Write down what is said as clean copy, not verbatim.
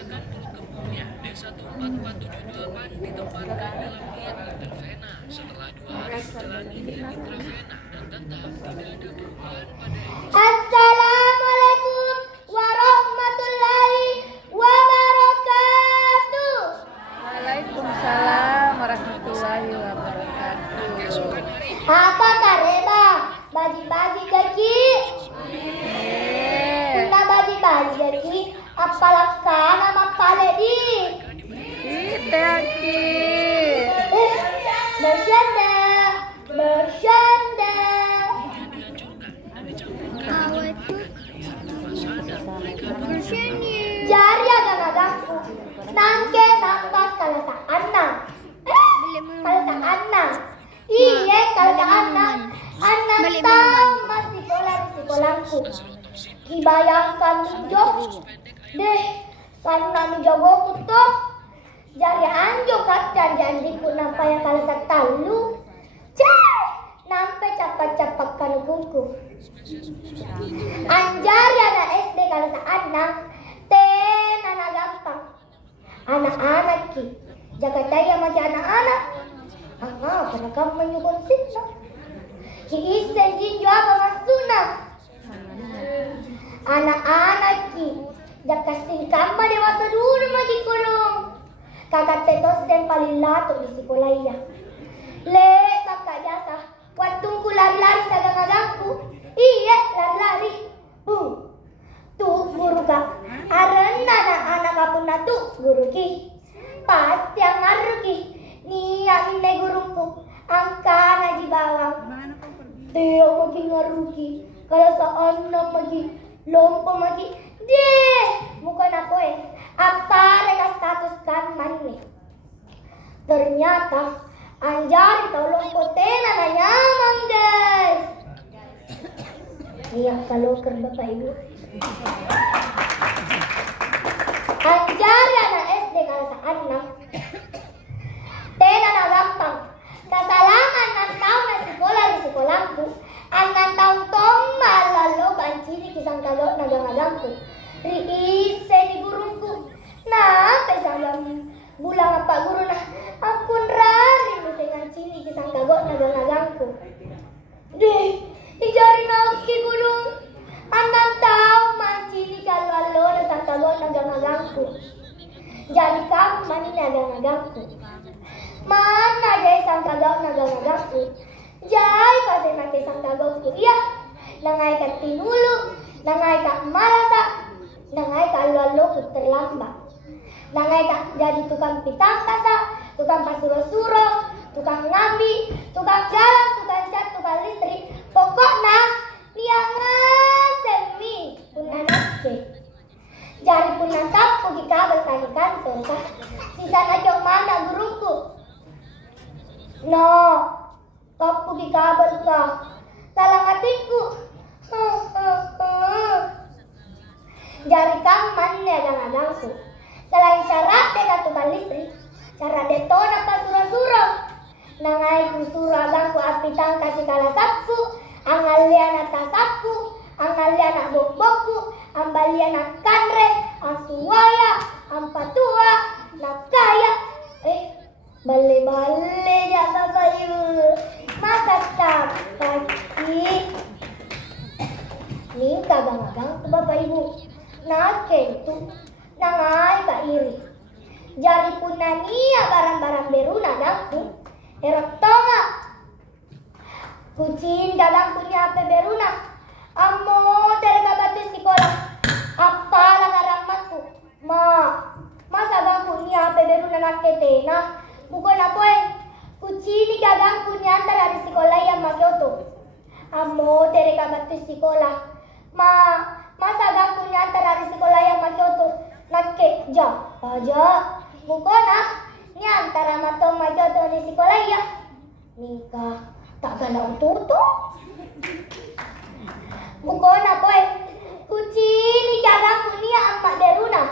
menggunakan peluk kebunnya. D14478 ditempatkan dalam niat intervena. Setelah 2 hari menjalani niat intravena dan tetap tidak ada perubahan pada emosi. Assalamualaikum warahmatullahi wabarakatuh. Waalaikumsalam warahmatullahi wabarakatuh. Keesokan harinya, Apa kareba? Bagi-bagi gaji. Kuna bagi-bagi gaji. Apalakah nama paledi? Kita ki. Bercanda, bercanda. dihancurkan dan dicampurkan dengan pakan air. Tanpa sadar mereka Jari agak-agakku. Nangke nampak kalau sa anang. Kalau sa anang. Iya, kalau sa anang. Anang tahu masih sekolahku. Dibayangkan nujok. Deh, sana nujogoku tuh. Jari anjo kata janjiku nampak yang kalau sa talu. Ceh, nampak capak-capak kanukunku. Anjari anak SD kalau sa anang. Ten anak gampang. Anak-anak ki. Jaga daya macam anak-anak. Karena kamu menyugun sitna. Ki isen jinjo apa masuna. Anak-anak ki. Jaga singkamba dewasa dulu magi kulung. Kakak tetos yang paling lato di sekolah iya. Le kakak jasa. Waktuku lari-lari sagang-agangku. Iya lari-lari. Tuh guru kak. Arena anak kapun natu guru ki. Pasti yang ngaruh ki. Nia minta guruku. Angka naji bawang. Teo magi ngaruh ki. Kalau seorang magi lompo magi. Deh. Bukan aku apa reka status kan mani. Ternyata anjari tolong potena na nyaman guys. Iya kalau bapak ibu. Anjari anak SD kalau sa anak. Tena na gampang. Kasalanan ng taon na sekolah di sekolahku. Angan taong tong malalo bancini kisang kalo nagangagamku. Riise di guruku. Nah, kesang bulang apa guru na. Akun rari misengan cini kisang kagot nagangagamku. Deh, ijari na ki guru. Anang taong mancini kalwalo na sang kagot nagangagamku. Jadi kamu mani nagangagamku. Mana jay sang kagaw nagangagamku. Jay kasi nake sang kagaw ko iya. Nangay ka tinulog. Nangay ka malasa. Nangay ka lalo ko terlambat. Nangay ka jadi tukang pitang kasa. Tukang pasuro-suro. Tukang ngambi. Tukang jalan. Tukang cat. Tukang listrik. Pokoknya niangan semi pun anakke. Jari pun nangkap pergi kabel tani kantor kah. Sisa najok mana guruku. No, kau pergi kabel kah. Salah hatiku. Jari kaman ya gangadangku. Selain cara teka tukang listrik. Cara detona pa sura-sura. Nangay kusuro agangku api tangkasi kala sapku. Angalian atasapku. Angalian nak bok-bokku. Ambalian nak kanre. Asuwaya. Ampatua. Nakaya. Bale-bale ya bapak ibu. Maka tapaki. Minta gang-gang ke bapak ibu. Nake itu. Nangay ka iri. Jari punania barang-barang beruna dangku. Erok tonga. Kucing gadang punya apa beruna. Amo terka batu sekolah. Apa lang arang matu. Masa gang punya apa beruna naketena. Bukan apa kucing gadang punya antara di sekolah yang makyoto. Amo terka batu sekolah. Masa gang punya antara di sekolah yang makyoto. Nake aja. Bukan ni antara mato makyoto di sekolah ya. Nikah. Tak galau tuto. Bukan apa kucing ni cara punya amak deruna.